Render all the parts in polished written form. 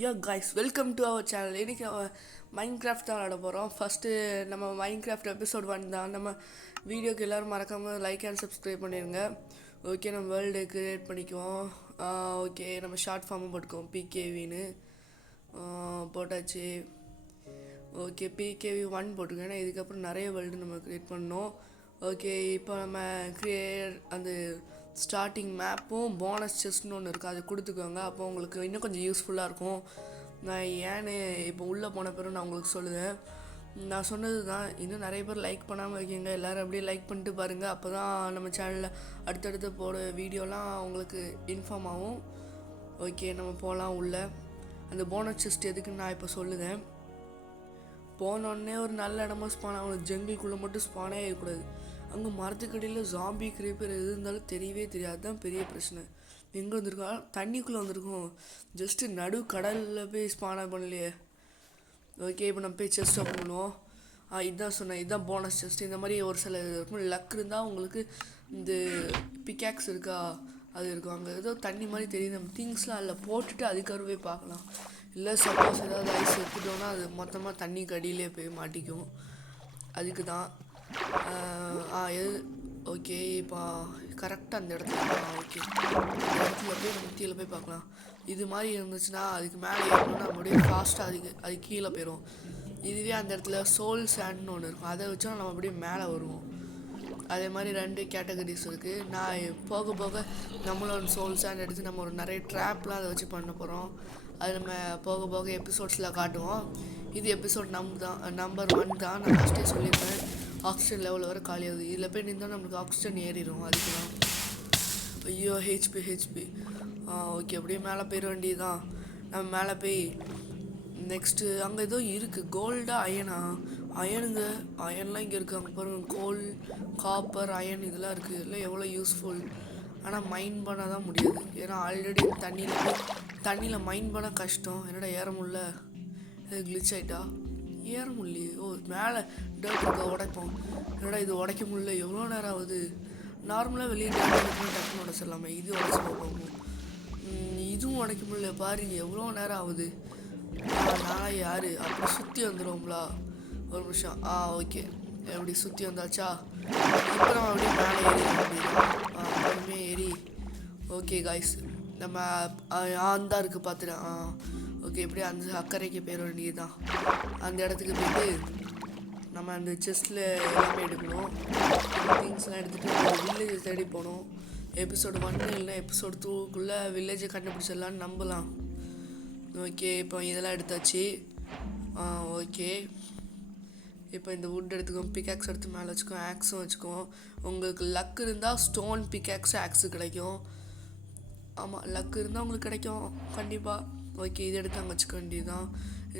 Yeah guys welcome to our channel. இன்றைக்கி Minecraft தான் விளாட போகிறோம். ஃபஸ்ட்டு நம்ம மைண்ட் கிராஃப்ட் எபிசோட் 1 தான். நம்ம வீடியோக்கு எல்லோரும் மறக்காமல் லைக் அண்ட் சப்ஸ்கிரைப் பண்ணிடுங்க. ஓகே, நம்ம வேர்ல்டு க்ரியேட் பண்ணிக்குவோம். ஓகே, நம்ம ஷார்ட் ஃபார்மும் போட்டுக்குவோம், பிகேவின்னு போட்டாச்சு. ஓகே, பிகேவி 1 போட்டுக்கோங்க. ஏன்னா இதுக்கப்புறம் நிறைய வேர்ல்டு நம்ம க்ரியேட் பண்ணோம். ஓகே, இப்போ நம்ம அந்த ஸ்டார்டிங் மேப்பும் போனஸ் செஸ்ட்னு ஒன்று இருக்குது, அது கொடுத்துக்கோங்க. அப்போ உங்களுக்கு இன்னும் கொஞ்சம் யூஸ்ஃபுல்லாக இருக்கும். நான் ஏன்னு இப்போ உள்ளே போன பிறகு நான் உங்களுக்கு சொல்லுவேன். நான் சொன்னது தான், இன்னும் நிறைய பேர் லைக் பண்ணாமல் இருக்கீங்க. எல்லோரும் அப்படியே லைக் பண்ணிட்டு பாருங்கள். அப்போ தான் நம்ம சேனலில் அடுத்தடுத்து போட வீடியோலாம் உங்களுக்கு இன்ஃபார்ம் ஆகும். ஓகே, நம்ம போகலாம் உள்ளே. அந்த போனஸ் செஸ்ட் எதுக்குன்னு நான் இப்போ சொல்லுவேன். போனோடனே ஒரு நல்ல இடமா ஸ்பான் ஆகணும். ஜங்கிள்குள்ளே மட்டும் ஸ்பானே ஆகக்கூடாது. அங்கே மரத்துக்கடியில் ஜாம்பி கிரீப்பர் எது இருந்தாலும் தெரியவே தெரியாது. தான் பெரிய பிரச்சனை. எங்கே வந்திருக்கா? தண்ணிக்குள்ளே வந்திருக்கோம். ஜஸ்ட்டு நடு கடலில் போய் ஸ்பானாக பண்ணலையே. ஓகே, இப்போ நம்ம போய் செஸ்ட் ஓப்பன் பண்ணுவோம். இதுதான் சொன்னேன், இதுதான் போனஸ் செஸ்ட். இந்த மாதிரி ஒரு சில இருக்கும். லக் இருந்தால் உங்களுக்கு இந்த பிக்காக்ஸ் இருக்கா, அது இருக்கும். அங்கே ஏதோ தண்ணி மாதிரி தெரியுது. நம்ம திங்ஸ்லாம் அதில் போட்டுட்டு அதுக்காகவே பார்க்கலாம். இல்லை சப்போஸ் ஏதாவது ஐஸ் எடுத்துட்டோன்னா அது மொத்தமாக தண்ணி கடியிலே போய் மாட்டிக்கும். அதுக்கு தான் ஓகே, இப்போ கரெக்டாக அந்த இடத்துல ஓகே, அந்த இடத்துல போய் நம்ம கீழே போய் பார்க்கலாம். இது மாதிரி இருந்துச்சுன்னா அதுக்கு மேலே ஏறணும்னா அப்படியே ஃபாஸ்ட்டாக அது கீழே போயிடும். இதுவே அந்த இடத்துல சோல் சேண்ட்னு ஒன்று இருக்கும், அதை வச்சா நம்ம அப்படியே மேலே வருவோம். அதே மாதிரி 2 கேட்டகரிஸ் இருக்குது. நான் போக போக நம்மளோட சோல் சேண்ட் எடுத்து நம்ம ஒரு நிறைய ட்ராப்லாம் அதை வச்சு பண்ண போகிறோம். அது நம்ம போக போக எபிசோட்ஸில் காட்டுவோம். இது எபிசோட் நம்பர் 1 தான். நான் ஃபஸ்ட்டே சொல்லியிருப்பேன். ஆக்சிஜன் லெவல் வர காலியாகுது. இதில் போய் நின்றா நம்மளுக்கு ஆக்சிஜன் ஏறிடும். அதுக்கு தான். ஐயோ, ஹெச்பி. ஓகே, அப்படியே மேலே போயிட வேண்டியதுதான். நம்ம மேலே போய் நெக்ஸ்ட்டு அங்கே ஏதோ இருக்குது, கோல்டா அயனுங்க. அயன்லாம் இங்கே இருக்குது. அங்கே பாருங்கள், கோல், காப்பர், அயன் இதெல்லாம் இருக்குது. இல்லை எவ்வளோ யூஸ்ஃபுல். ஆனால் மைண்ட் பண்ண தான் முடியாது. ஏன்னா ஆல்ரெடி தண்ணியில் மைண்ட் பண்ண கஷ்டம். என்னடா ஏற முடியல, இது கிளிச் ஆகிட்டா ஏற முடியலையே. ஓ, மேலே டர்ட் இருக்க உடைப்போம். என்னடா இது உடைக்க முடியல, எவ்வளோ நேரம் ஆகுது. நார்மலாக வெளியே டக்குன்னு உடைச்சிடலாமே. இது உடைச்சி பார்ப்போம். இதுவும் உடைக்க முடியல. பாருங்க எவ்வளோ நேரம் ஆகுது. நான் யார் அப்படி சுற்றி வந்துடுவோம்ங்களா? ஒரு நிமிஷம். ஓகே, எப்படி சுற்றி வந்தாச்சா? இப்போ நம்ம அப்படியே மேலே ஏறி ஏறி. ஓகே காய்ஸ், நம்ம அந்த இருக்குது பார்த்துட்டேன். ஓகே, இப்படியே அந்த அக்கறைக்கு போயிட வேண்டியது தான். அந்த இடத்துக்கு போய்ட்டு நம்ம அந்த செஸ்ட்டில் எல்லாமே எடுக்கணும். திங்ஸ்லாம் எடுத்துகிட்டு வில்லேஜை தேடி போகணும். எபிசோடு 1 இல்லைன்னா எபிசோடு 2க்குள்ளே வில்லேஜை கண்டுபிடிச்சிடலான்னு நம்பலாம். ஓகே, இப்போ இதெல்லாம் எடுத்தாச்சு. ஓகே, இப்போ இந்த வுட் எடுத்துக்கோம். பிக்காக்ஸ் எடுத்து மேலே வச்சுக்கோம். ஆக்ஸும் வச்சுக்குவோம். உங்களுக்கு லக் இருந்தால் ஸ்டோன் பிக்காக்ஸு ஆக்ஸு கிடைக்கும். ஆமாம், லக் இருந்தால் உங்களுக்கு கிடைக்கும் கண்டிப்பாக. ஓகே, இது எடுத்து அங்கே வச்சுக்க வேண்டியதுதான்.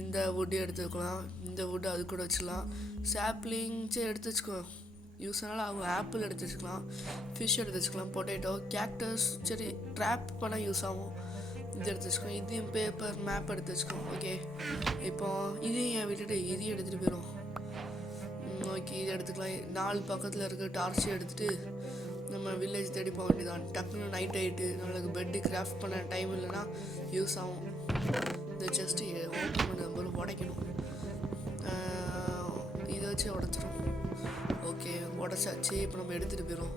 இந்த வுட்டு எடுத்துக்கலாம். இந்த வுட்டு அது கூட வச்சுக்கலாம். சாப்ளிங்ஸே எடுத்து வச்சுக்கோ, யூஸ் ஆனாலும் ஆகும். ஆப்பிள் எடுத்து வச்சுக்கலாம். ஃபிஷ் எடுத்து வச்சுக்கலாம். பொட்டேட்டோ, கேக்டஸ், சரி ட்ராப் பண்ண யூஸ் ஆகும். இது எடுத்து வச்சுக்கோம். இதையும் பேப்பர் மேப் எடுத்து வச்சுக்கோம். ஓகே, இப்போ இதையும் விட்டுட்டு இதையும் எடுத்துகிட்டு போயிடும். ஓகே, இது எடுத்துக்கலாம். 4 பக்கத்தில் இருக்க டார்ச் எடுத்துகிட்டு நம்ம வில்லேஜ் தேடி போக வேண்டியதான். டக்குன்னு நைட் ஆகிட்டு நம்மளுக்கு பெட்டு கிராஃப்ட் பண்ண டைம் இல்லைன்னா யூஸ் ஆகும். இந்த செஸ்ட்டு ஓப்பன் பண்ண போல உடைக்கணும். இதை வச்சு உடச்சிடும். ஓகே, உடச்சாச்சு. இப்போ நம்ம எடுத்துகிட்டு போயிடும்.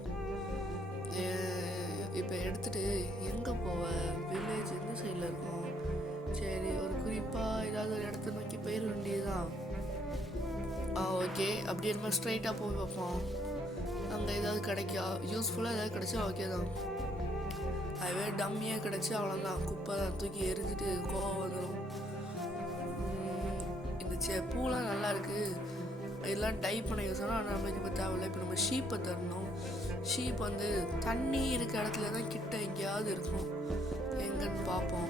இப்போ எடுத்துகிட்டு எங்கே போவேன்? வில்லேஜ் எந்த சைடில் இருக்கும்? சரி, ஒரு குறிப்பாக ஏதாவது ஒரு இடத்த நோக்கி போயிட வேண்டியதுதான். ஓகே, அப்படியே நம்ம ஸ்ட்ரைட்டாக போய் பார்ப்போம். அங்கே ஏதாவது கிடைக்கா, யூஸ்ஃபுல்லாக ஏதாவது கிடைச்சா ஓகே தான். அதுவே டம்மியாக கிடச்சி அவ்வளோதான், குப்பை தான், தூக்கி எரிஞ்சிட்டு கோவம் வந்துடும். இந்த பூலாம் நல்லா இருக்குது. இதெல்லாம் டை பண்ண யூஸ் ஆனால் நம்மளுக்கு இப்போ தேவையில்லை. இப்போ நம்ம ஷீப்பை தரணும். ஷீப் வந்து தண்ணி இருக்க இடத்துல தான் கிட்ட எங்கேயாவது இருக்கும். எங்கன்னு பார்ப்போம்.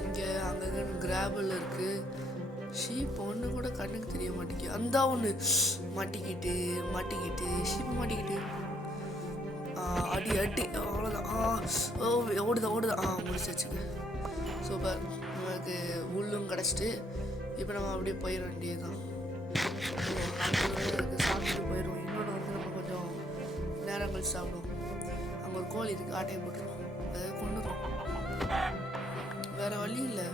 இங்கே அங்கங்கே கிராவல் இருக்குது. ஷீப் ஒன்று கூட கண்ணுக்கு தெரிய மாட்டேங்குது. அந்த ஒன்று மாட்டிக்கிட்டு ஷீப் மாட்டிக்கிட்டு அடி அவ்வளோதான். ஓடுதான். முடிச்சாச்சுங்க. சூப்பர். நமக்கு உள்ளும் கிடச்சிட்டு இப்போ நம்ம அப்படியே போயிட வேண்டியது தான். சாப்பிட்டு போயிடுவோம். இன்னொன்று வந்து நம்ம கொஞ்சம் நேரங்கள் சாப்பிடுவோம். அங்கே ஒரு கோழி இருக்குது, ஆட்டையை போட்டுருவோம். அதை கொண்டுடும். வேறு வேறு வழி இல்லை.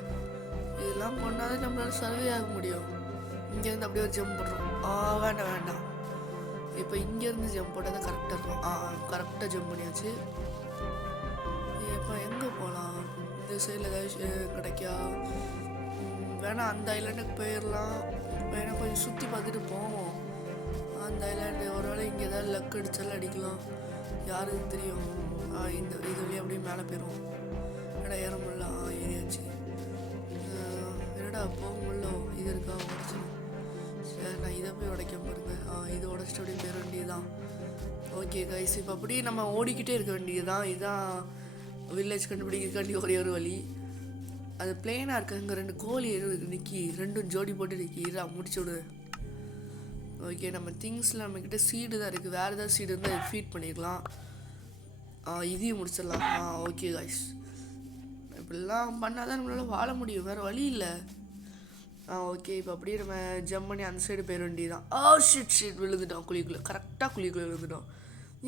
இதெல்லாம் பண்ணாதான் நம்மளால சர்வே ஆக முடியும். இங்கேருந்து அப்படியே ஒரு ஜம்ப் பண்ணுறோம். வேண்டாம் வேண்டாம். இப்போ இங்கேருந்து ஜம்ப் போட்டால் தான் கரெக்டாக இருக்கும். கரெக்டாக ஜம்ப் பண்ணியாச்சு. இப்போ எங்கே போகலாம்? இந்த சைடில் ஏதாவது கிடைக்கா? வேணால் அந்த ஐலாண்டுக்கு போயிடலாம். வேணா கொஞ்சம் சுற்றி பார்த்துட்டு போவோம். அந்த ஐலாண்டு ஒருவேளை இங்கே ஏதாவது லக் அடித்தாலும் அடிக்கலாம், யாருக்கு தெரியும். இந்த இதுலேயே அப்படியே மேலே போயிடும். என்னடா ஏற முடியல. ஏறியாச்சு. என்னடா போக முடியல. இது இருக்கா? உடச்சிடும். சரி, நான் இதை போய் உடைக்க பாருங்க. இது உடச்சிட்டு அப்படியே போயிட வேண்டியதுதான். ஓகே கைஸ், இப்போ அப்படியே நம்ம ஓடிக்கிட்டே இருக்க வேண்டியதுதான். இதுதான் வில்லேஜ் கண்டுபிடிக்கிறக்காண்டி ஒரே ஒரு வழி. அது பிளெயினாக இருக்கு. அங்கே 2 கோழி நிற்கி, 2 ஜோடி போட்டு நிற்கி. முடிச்சு விடு. ஓகே, நம்ம திங்ஸில் நம்மக்கிட்ட சீடு தான் இருக்குது. வேறு ஏதாவது சீடு இருந்தால் ஃபீட் பண்ணிக்கலாம். இதையும் முடிச்சிடலாம். ஓகே கைஸ், இப்படிலாம் பண்ணால் தான் நம்மளால் வாழ முடியும், வேறு வழி இல்லை. ஓகே, இப்போ அப்படியே நம்ம ஜம்ப் பண்ணி அந்த சைடு போயிட வேண்டியதுதான். ஷிட் விழுந்துட்டோம் குழிக்குள்ளே. கரெக்டாக குழிக்குள்ளே விழுந்துட்டோம்.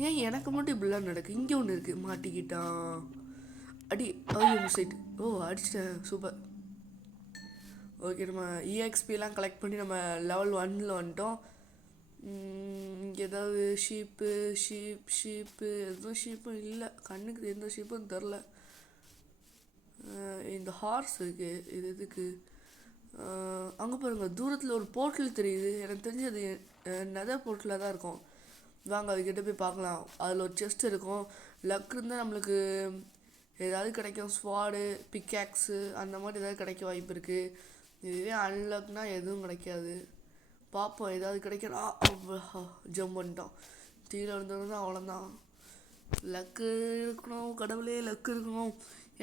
ஏன் எனக்கு மட்டும் இப்படிலாம் நடக்கு? இங்கே ஒன்று இருக்குது, மாட்டிக்கிட்டான். அடி. சைட். அடிச்சிட்டேன். சூப்பர். ஓகே, நம்ம EXPலாம் கலெக்ட் பண்ணி நம்ம லெவல் 1ல் வந்துட்டோம். இங்கே ஏதாவது ஷீப்பு எதுவும் ஷீப்பும் இல்லை. கண்ணுக்கு எந்த ஷீப்பும் தெரில. இந்த ஹார்ஸ் இருக்குது. இது எதுக்கு? அங்கே பாருங்கள், தூரத்தில் ஒரு போர்ட்டல் தெரியுது. எனக்கு தெரிஞ்சு அது நெதர் போர்ட்டலில் தான் இருக்கும். வாங்க அதுக்கிட்ட போய் பார்க்கலாம். அதில் ஒரு செஸ்ட் இருக்கும். லக் இருந்தால் நம்மளுக்கு ஏதாவது கிடைக்கும். ஸ்வாடு, பிக்காக்ஸு அந்த மாதிரி ஏதாவது கிடைக்க வாய்ப்பு இருக்குது. இதுவே அன்லக்னா எதுவும் கிடைக்காது. பார்ப்போம், ஏதாவது கிடைக்கணும். ஜம்ப் பண்ணிட்டோம். கீழே இருந்தது அவ்வளோதான். லக்கு இருக்கணும், கடவுளே லக்கு இருக்கணும்.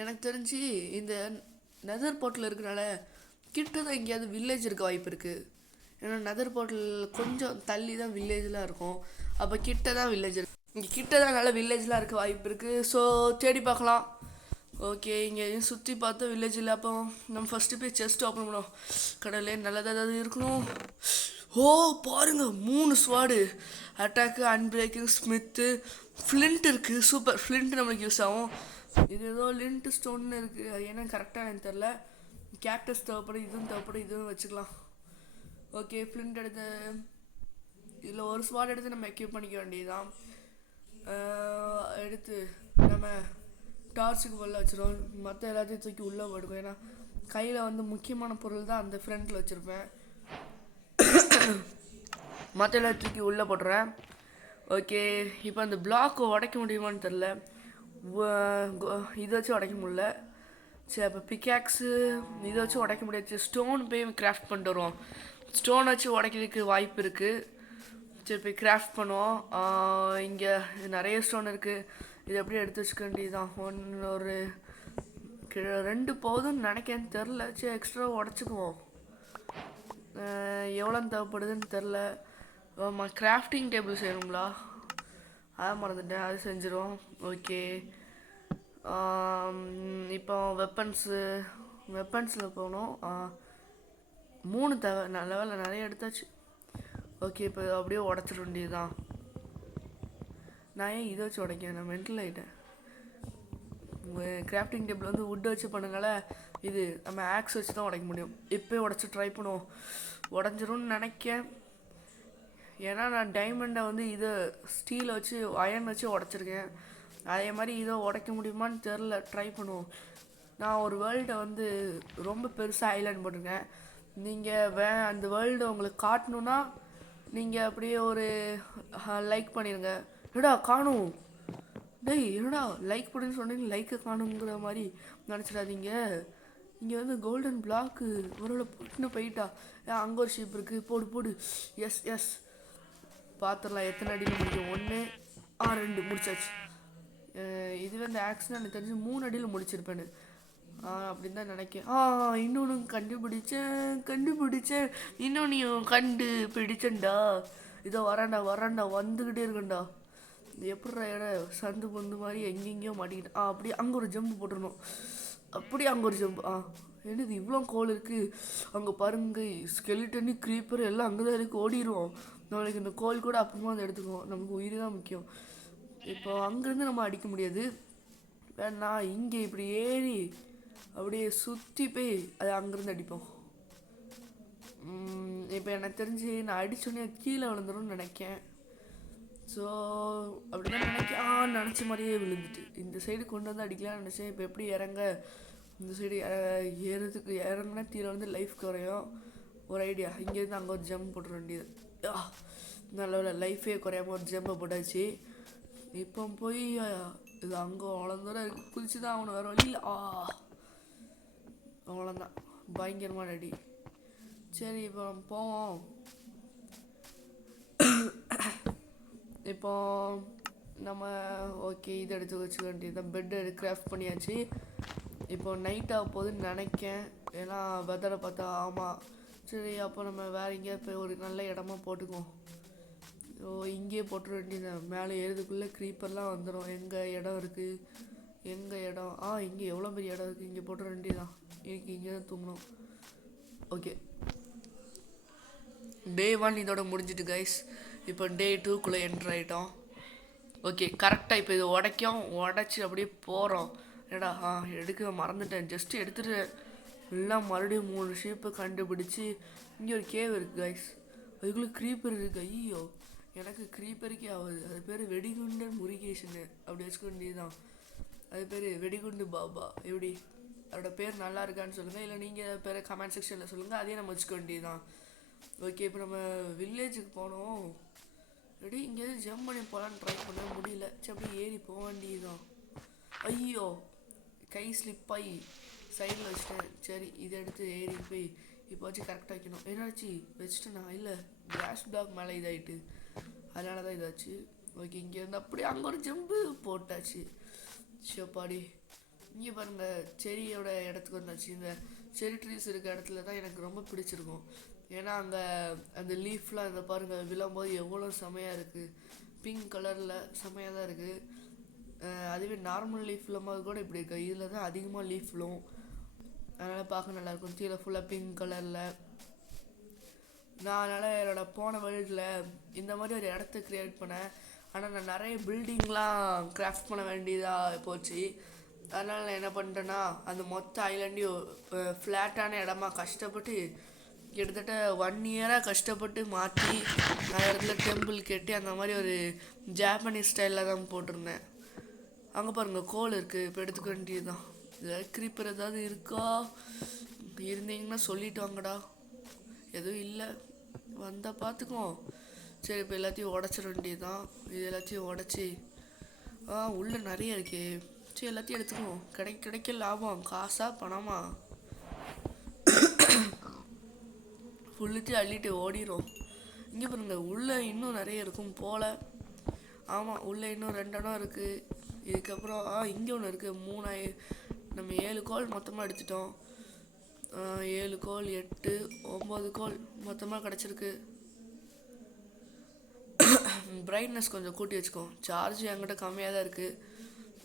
எனக்கு தெரிஞ்சு இந்த நெதர் போர்ட்டில் இருக்கிறனால கிட்ட தான் எங்கேயாவது வில்லேஜ் இருக்க வாய்ப்பு இருக்குது. ஏன்னா நெதர் போர்ட்டில் கொஞ்சம் தள்ளி தான் வில்லேஜ்லாம் இருக்கும். அப்போ கிட்ட தான் வில்லேஜ் இருக்குது. இங்கே கிட்ட தான் நல்ல வில்லேஜ்லாம் இருக்க வாய்ப்பு இருக்குது. ஸோ தேடி பார்க்கலாம். ஓகே, இங்கே சுற்றி பார்த்தா வில்லேஜ் இல்லை. அப்போ நம்ம ஃபஸ்ட்டு போய் செஸ்ட் ஓப்பன் பண்ணுவோம். கடவுளே, நல்லதாக ஏதாவது இருக்கணும். பாருங்கள், 3 sword. Attack, unbreaking, Smith, Flint இருக்குது. சூப்பர். ஃப்ளிண்ட் நம்மளுக்கு யூஸ் ஆகும். இது ஏதோ லிண்ட் ஸ்டோன்னு இருக்குது. அது ஏன்னா கரெக்டாக எனக்கு தெரில. கேக்டஸ் தேவைப்படும், இதுவும் வச்சுக்கலாம். ஓகே, ஃப்ளிண்ட் எடுத்து இதில் ஒரு ஸ்வாட் எடுத்து நம்ம எக்யூப் பண்ணிக்க வேண்டியதுதான். எடுத்து நம்ம டார்ச்சுக்கு வெளில வச்சுருவோம். மற்ற எல்லாத்தையும் தூக்கி உள்ளே போடுவோம். ஏன்னா கையில் முக்கியமான பொருள் தான் அந்த ஃப்ரண்ட்டில் வச்சுருப்பேன். மற்ற எல்லாத்தையும் தூக்கி உள்ளே போட்டுறேன். ஓகே, இப்போ அந்த பிளாக்கு உடைக்க முடியுமான்னு தெரில. இதை வச்சு உடைக்க முடியல. சரி, அப்போ பிக்காக்ஸு இதை வச்சு உடைக்க முடியாது. ஸ்டோன் போய் கிராஃப்ட் பண்ணிட்டு வருவோம். ஸ்டோன் வச்சு உடைக்கிறதுக்கு வாய்ப்பு இருக்குது. சரி, போய் கிராஃப்ட் பண்ணுவோம். இங்கே நிறைய ஸ்டோன் இருக்குது. இது எப்படியும் எடுத்து வச்சுக்க வேண்டியதுதான். ஒரு 2 போதும்னு நினைக்கிறேன்னு தெரில. சரி, எக்ஸ்ட்ரா உடச்சிக்குவோம். எவ்வளோன்னு தேவைப்படுதுன்னு தெரில. கிராஃப்டிங் டேபிள் செய்யணுங்களா? அதை மறந்துட்டேன். அது செஞ்சிடும். ஓகே, இப்போ வெப்பன்ஸில் போகணும். 3 தேவை. நல்ல வேலை நிறைய எடுத்தாச்சு. ஓகே, இப்போ அப்படியே உடச்சிட வேண்டியதுதான். நான் ஏன் இதை வச்சு உடைக்கேன்? நான் மென்டல் ஆகிட்டேன். கிராஃப்டிங் டேபிள் வுட் வச்சு பண்ணனால இது நம்ம ஆக்ஸ் வச்சு தான் உடைக்க முடியும். இப்போயே உடச்சி ட்ரை பண்ணுவோம். உடஞ்சிரும்னு நினைக்கேன். ஏன்னா நான் டைமண்டை இதை ஸ்டீலை வச்சு அயன் வச்சு உடச்சிருக்கேன். அதே மாதிரி இதை உடைக்க முடியுமான்னு தெரில. ட்ரை பண்ணுவோம். நான் ஒரு வேர்ல்டை ரொம்ப பெருசாக ஐலாண்ட் போட்டிருக்கேன். நீங்கள் அந்த வேர்ல்டை உங்களுக்கு காட்டணுன்னா நீங்கள் அப்படியே ஒரு லைக் பண்ணிடுங்க. என்னடா காணும்? என்னடா லைக் பண்ணுன்னு சொன்னீங்க, லைக்கை காணுங்கிற மாதிரி நினச்சிடாதீங்க. இங்கே கோல்டன் பிளாக்கு ஒரு போட்டுன்னு போயிட்டா. அங்கே ஒரு ஷீப் இருக்குது. போடு. எஸ் பார்த்துடலாம். எத்தனை அடியில் முடிக்கும்? 1 2 முடிச்சாச்சு. இதுவே அந்த ஆக்சிடென்ட் எனக்கு தெரிஞ்சு 3 அடியில் முடிச்சிருப்பேன்னு அப்படின்னு தான் நினைக்கிறேன். இன்னொன்று கண்டுபிடிச்சேன். இன்னொன்னையும் கண்டுபிடிச்சேன்டா. இதோ வரேன்டா வந்துக்கிட்டே இருக்கேன்டா. எப்படிடா இடம் சந்து பொந்து மாதிரி எங்கெங்கேயோ மாட்டிக்கிட்டேன். அப்படியே அங்கே ஒரு ஜம்பு போட்டுருணும். அப்படியே அங்கே ஒரு ஜம்பு. என்னது இவ்வளோ கோல் இருக்குது? அங்கே பாருங்க, ஸ்கெலிட்டனு க்ரீப்பர் எல்லாம் அங்கே தான் இருக்குது. ஓடிடுவோம். நம்மளுக்கு இந்த கோல் கூட அப்புறமா எடுத்துக்குவோம். நமக்கு உயிர் தான் முக்கியம். இப்போ அங்கேருந்து நம்ம அடிக்க முடியாது. வேணா இங்கே இப்படி ஏறி அப்படியே சுற்றி போய் அது அங்கேருந்து அடிப்போம். இப்போ எனக்கு தெரிஞ்சு நான் அடித்தோடனே கீழே விழுந்துரும்னு நினைக்கேன். ஸோ அப்படி தான் நினச்ச மாதிரியே விழுந்துட்டு இந்த சைடு கொண்டு வந்து அடிக்கலாம்னு நினச்சேன். இப்போ எப்படி இறங்க இந்த சைடு ஏறதுக்கு இறங்குனா கீழே வந்து லைஃப் குறையும். ஒரு ஐடியா, இங்கேருந்து அங்கே ஒரு ஜம்ப் போட்டுற வேண்டியது. நல்ல லைஃபே குறையாமல் ஒரு ஜம்பை போட்டாச்சு. இப்போ போய் இது அங்கே அவ்வளோந்தோட குதிச்சு தான் அவனை வேறு வழியில் அவ்வளோதான் பயங்கரமான அடி. சரி இப்போ போவோம். இப்போ நம்ம ஓகே இதை எடுத்து வச்சுக்க வேண்டியது தான். பெட்டு கிராஃப்ட் பண்ணியாச்சு. இப்போ நைட் ஆக போகுதுன்னு நினைக்கேன், ஏன்னா வெதரை பார்த்தா. ஆமாம், சரி அப்போ நம்ம வேறு எங்கேயா போய் ஒரு நல்ல இடமா போட்டுக்குவோம். ஸோ இங்கேயே போட்டுற வேண்டியது. மேலே ஏறதுக்குள்ளே க்ரீப்பர்லாம் வந்துடும். எங்கள் இடம் இருக்குது, எங்கள் இடம் இங்கே எவ்வளோ பெரிய இடம் இருக்குது, இங்கே போட்டுற வேண்டியதான். எனக்கு இங்கே தான் தூங்கணும். ஓகே, டே 1 இதோட முடிஞ்சிட்டு கைஸ். இப்போ டே 2க்குள்ளே என்ட்ரு ஆகிட்டோம். ஓகே, கரெக்டாக இப்போ இது உடச்சி அப்படியே போகிறோம். ஏடா எடுக்க மறந்துட்டேன், ஜஸ்ட்டு எடுத்துகிட்டு எல்லாம் மறுபடியும் 3 ஷேப்பை கண்டுபிடிச்சி. இங்கே ஒரு கேவ் இருக்குது கைஸ், அதுக்குள்ளே க்ரீப்பர் இருக்குது. ஐயோ, எனக்கு க்ரீப்பருக்கே ஆகுது. அது பேர் வெடிகுண்டு முருகேஷனு அப்படி வச்சுக்க வேண்டியதுதான். அது பேர் வெடிகுண்டு பாபா. எப்படி அதோட பேர் நல்லா இருக்கான்னு சொல்லுங்கள், இல்லை நீங்கள் பேர் கமெண்ட் செக்ஷனில் சொல்லுங்கள், அதையே நம்ம வச்சுக்க வேண்டியதுதான். ஓகே, இப்போ நம்ம வில்லேஜுக்கு போனோம். ரெடி இங்கேயாவது ஜம்ப் பண்ணி போகலான்னு ட்ரை பண்ண முடியல. சரி அப்படியே ஏறி போக வேண்டியதுதான். ஐயோ, கை ஸ்லிப்பாகி சைடில் வச்சுட்டேன். சரி இதை எடுத்து ஏறி போய் இப்போ வச்சு கரெக்டாக வைக்கணும். என்னாச்சு வச்சுட்டேனா? இல்லை, கிளாஸ் பிளாக் மேலே இதாகிட்டு, அதனால தான் இதாச்சு. ஓகே, இங்கேருந்து அப்படியே அங்கே ஒரு ஜம்பு போட்டாச்சு. ஷோப்பாடி, இங்கே பாருங்கள், செரியோட இடத்துக்கு வந்தாச்சு. இந்த செரி ட்ரீஸ் இருக்க இடத்துல தான் எனக்கு ரொம்ப பிடிச்சிருக்கும். ஏன்னா அங்கே அந்த லீஃப்லாம் இந்த பாருங்கள் விழும்போது எவ்வளோ செமையாக இருக்குது. பிங்க் கலரில் செமையாக தான் இருக்குது. அதுவே நார்மல் லீஃப் விழும்போது கூட இப்படி இருக்குது. இதில் தான் அதிகமாக லீஃப் விழும், அதனால் பார்க்க நல்லாயிருக்கும். கீழே ஃபுல்லாக பிங்க் கலரில். நான் அதனால் என்னோடய போன வேர்ல்டில் இந்த மாதிரி ஒரு இடத்த க்ரியேட் பண்ணேன். ஆனால் நான் நிறைய பில்டிங்லாம் கிராஃப்ட் பண்ண வேண்டியதாக போச்சு. அதனால் நான் என்ன பண்ணிட்டேன்னா, அந்த மொத்த ஐலாண்டையும் ஃப்ளாட்டான இடமா கஷ்டப்பட்டு கிட்டத்தட்ட 1 இயராக கஷ்டப்பட்டு மாற்றி நிறைய இடத்துல டெம்பிள் கட்டி அந்த மாதிரி ஒரு ஜாப்பனீஸ் ஸ்டைலில் தான் போட்டிருந்தேன். அங்கே பாருங்கள் கோல் இருக்குது, இப்போ எடுத்துக்க வேண்டியது தான். ஏதாவது க்ரீப்பர் ஏதாவது இருக்கா, இருந்தீங்கன்னா சொல்லிட்டு வாங்கடா. எதுவும் இல்லை, வந்தால் பார்த்துக்குவோம். சரி இப்போ எல்லாத்தையும் உடச்சிட வேண்டியது தான். இது எல்லாத்தையும் உடச்சி உள்ளே நிறைய இருக்கே. சரி எல்லாத்தையும் எடுத்துக்குவோம். கிடைக்க லாபம், காசா பணமா ஃபுல்லுத்தையும் அள்ளிட்டு ஓடிடும். இங்கே பாருங்க, உள்ளே இன்னும் நிறைய இருக்கும் போல். ஆமாம், உள்ளே இன்னும் 2 இடம் இருக்குது. இதுக்கப்புறம் இங்கே ஒன்று இருக்குது. 3 நம்ம 7 கோல் மொத்தமாக எடுத்துட்டோம். 7 கோல் 8 9 கோல் மொத்தமாக கிடச்சிருக்கு. பிரைட்னஸ் கொஞ்சம் கூட்டி வச்சுக்கோம். சார்ஜ் என்கிட்ட கம்மியாக தான் இருக்குது.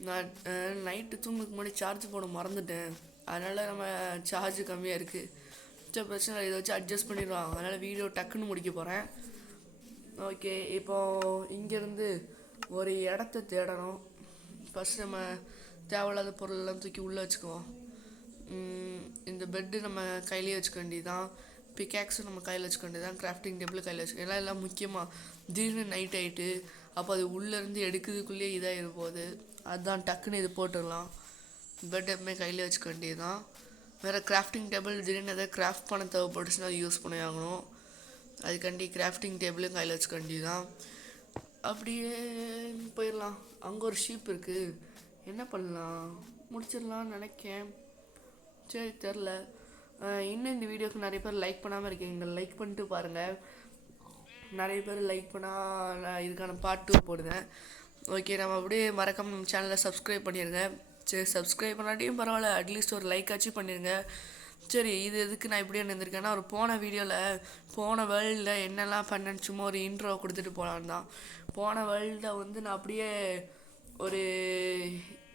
நான் நைட்டு தூங்குறதுக்கு முன்னாடி சார்ஜ் போட மறந்துட்டேன், அதனால் நம்ம சார்ஜ் கம்மியாக இருக்குது. சரி பிரச்சனை இல்லை, இதை வச்சு அட்ஜஸ்ட் பண்ணிடுவாங்க. அதனால் வீடியோ டக்குன்னு முடிக்க போகிறேன். ஓகே, இப்போது இங்கேருந்து ஒரு இடத்த தேடணும். ஃபஸ்ட் நம்ம தேவையில்லாத பொருளெல்லாம் தூக்கி உள்ளே வச்சுக்குவோம். இந்த பெட்டு நம்ம கையிலேயே வச்சுக்க வேண்டியதுதான். பிக்காக்ஸும் நம்ம கையில் வச்சுக்க வேண்டியதான். கிராஃப்டிங் டேபிள் கையில் வச்சுக்க எல்லாம் முக்கியமாக. திடீர்னு நைட் ஆகிட்டு அப்போ அது உள்ளேருந்து எடுக்கிறதுக்குள்ளேயே இதாக இருப்போது. அதுதான் டக்குன்னு இது போட்டுடலாம். பெட் எப்பவுமே கையிலே வச்சுக்க வேண்டியதுதான். வேறு கிராஃப்டிங் டேபிள் திடீர்னு எதாவது கிராஃப்ட் பண்ண தேவைப்பட்டுச்சுன்னா அது யூஸ் பண்ணி ஆகணும். அதுக்காண்டி கிராஃப்டிங் டேபிளும் கையில் வச்சுக்க வேண்டியதுதான். அப்படியே போயிடலாம். அங்கே ஒரு ஷீப் இருக்குது, என்ன பண்ணலாம், முடிச்சிடலான்னு நினைக்கேன். சரி தெரில. இன்னும் இந்த வீடியோக்கு நிறைய பேர் லைக் பண்ணாமல் இருக்கீங்க, லைக் பண்ணிட்டு பாருங்கள். நிறைய பேர் லைக் பண்ணால் நான் இதுக்கான பார்ட் 2 போடுவேன். ஓகே, நம்ம அப்படியே மறக்காம நம்ம சேனலை சப்ஸ்கிரைப் பண்ணிடுங்க. சரி, சப்ஸ்கிரைப் பண்ணாட்டியும் பரவாயில்ல, அட்லீஸ்ட் ஒரு லைக் ஆச்சு பண்ணிடுங்க. சரி, இது எதுக்கு நான் இப்படியே நின்றுருக்கேன்னா, ஒரு போன வீடியோவில் போன வேர்ல்டில் என்னெல்லாம் பண்ணேன்னு சும்மா ஒரு இன்ட்ரோ கொடுத்துட்டு போகலான்னு தான். போன வேர்ல்டில் வந்து நான் அப்படியே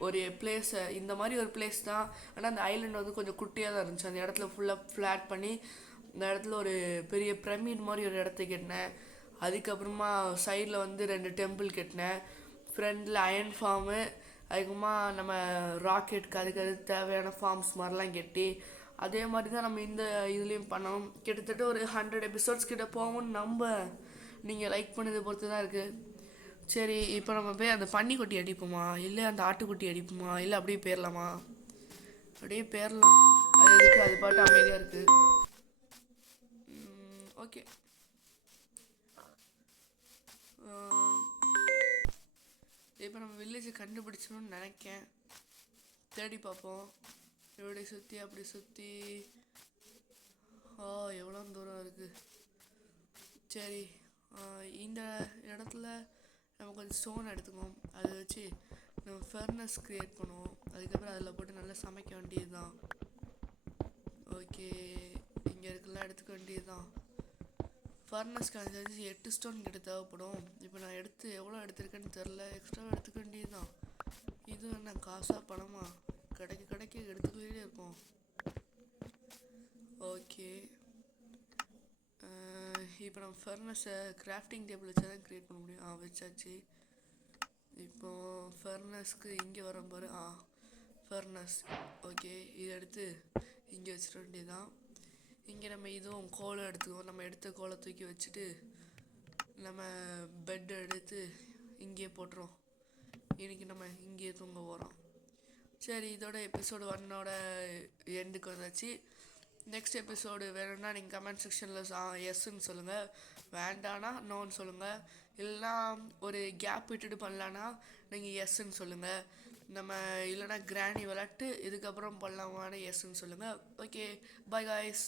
ஒரு பிளேஸை இந்த மாதிரி ஒரு பிளேஸ் தான். ஆனால் அந்த ஐலண்ட் வந்து கொஞ்சம் குட்டியாக தான் இருந்துச்சு. அந்த இடத்துல ஃபுல்லாக ஃப்ளாட் பண்ணி இந்த இடத்துல ஒரு பெரிய பிரமிட் மாதிரி ஒரு இடத்த கட்டினேன். அதுக்கப்புறமா சைடில் வந்து 2 டெம்பிள் கட்டினேன். ஃப்ரண்டில் அயன் ஃபார்மு, அதுக்கப்புறமா நம்ம ராக்கெட்டுக்கு அதுக்கு தேவையான ஃபார்ம்ஸ் மாதிரிலாம் கட்டி அதே மாதிரி தான் நம்ம இந்த இதுலேயும் பண்ணோம். கிட்டத்தட்ட ஒரு 100 எபிசோட்ஸ் கிட்ட போவோம்னு நீங்கள் லைக் பண்ணதை பொறுத்து தான் இருக்குது. சரி, இப்போ நம்ம போய் அந்த பன்னிக்குட்டி அடிப்போமா இல்லை அந்த ஆட்டுக்குட்டி அடிப்போமா இல்லை அப்படியே போயிடலாமா? அப்படியே போயிடலாம். அது எதுக்கு, அது பாட்டு அமைதியாக இருக்குது. ஓகே, இப்போ நம்ம வில்லேஜை கண்டுபிடிச்சணும்னு நினைக்கேன். தேடி பார்ப்போம். இப்படி சுற்றி அப்படி சுற்றி எவ்வளோ தூரம் இருக்குது. சரி, இந்த இடத்துல நம்ம கொஞ்சம் ஸ்டோன் எடுத்துக்குவோம். அதை வச்சு நம்ம ஃபர்னஸ் க்ரியேட் பண்ணுவோம். அதுக்கப்புறம் அதில் போட்டு நல்லா சமைக்க வேண்டியது தான். ஓகே, இங்கே இருக்கலாம் எடுத்துக்க வேண்டியது தான். ஃபர்னஸ்க்கு எனக்கு தெரிஞ்சு 8 ஸ்டோன் கிட்ட தேவைப்படும். இப்போ நான் எவ்வளோ எடுத்திருக்கேன்னு தெரில. எக்ஸ்ட்ராவாக எடுத்துக்க வேண்டியது தான். இது என்ன காசாக பணமா? கடைக்கு எடுத்துக்கிட்டே இருப்போம். ஓகே, இப்போ நம்ம ஃபர்னஸை கிராஃப்டிங் டேபிள் வச்சா தான் க்ரியேட் பண்ண முடியும். வச்சாச்சு. இப்போது ஃபர்னஸ்க்கு இங்கே வர பாரு. ஃபர்னஸ். ஓகே, இதை எடுத்து இங்கே வச்சிட வேண்டியதுதான். இங்கே நம்ம இதுவும் கோலம் எடுத்துக்குவோம். நம்ம எடுத்த கோலை தூக்கி வச்சுட்டு நம்ம பெட்டை எடுத்து இங்கேயே போட்டுரும். இன்றைக்கி நம்ம இங்கேயே தூங்க போகிறோம். சரி, இதோட எபிசோடு 1 எண்டுக்கு வந்தாச்சு. நெக்ஸ்ட் எபிசோடு வேணும்னா நீங்கள் கமெண்ட் செக்ஷனில் எஸ்ன்னு சொல்லுங்கள், வேண்டானா நோன்னு சொல்லுங்கள். இல்லைனா ஒரு கேப் விட்டுட்டு பண்ணலான்னா நீங்கள் எஸ்ன்னு சொல்லுங்கள். நம்ம இல்லைனா கிராணி விளாட்டு இதுக்கப்புறம் பண்ணலாமான்னு எஸ்ன்னு சொல்லுங்கள். Okay, by guys.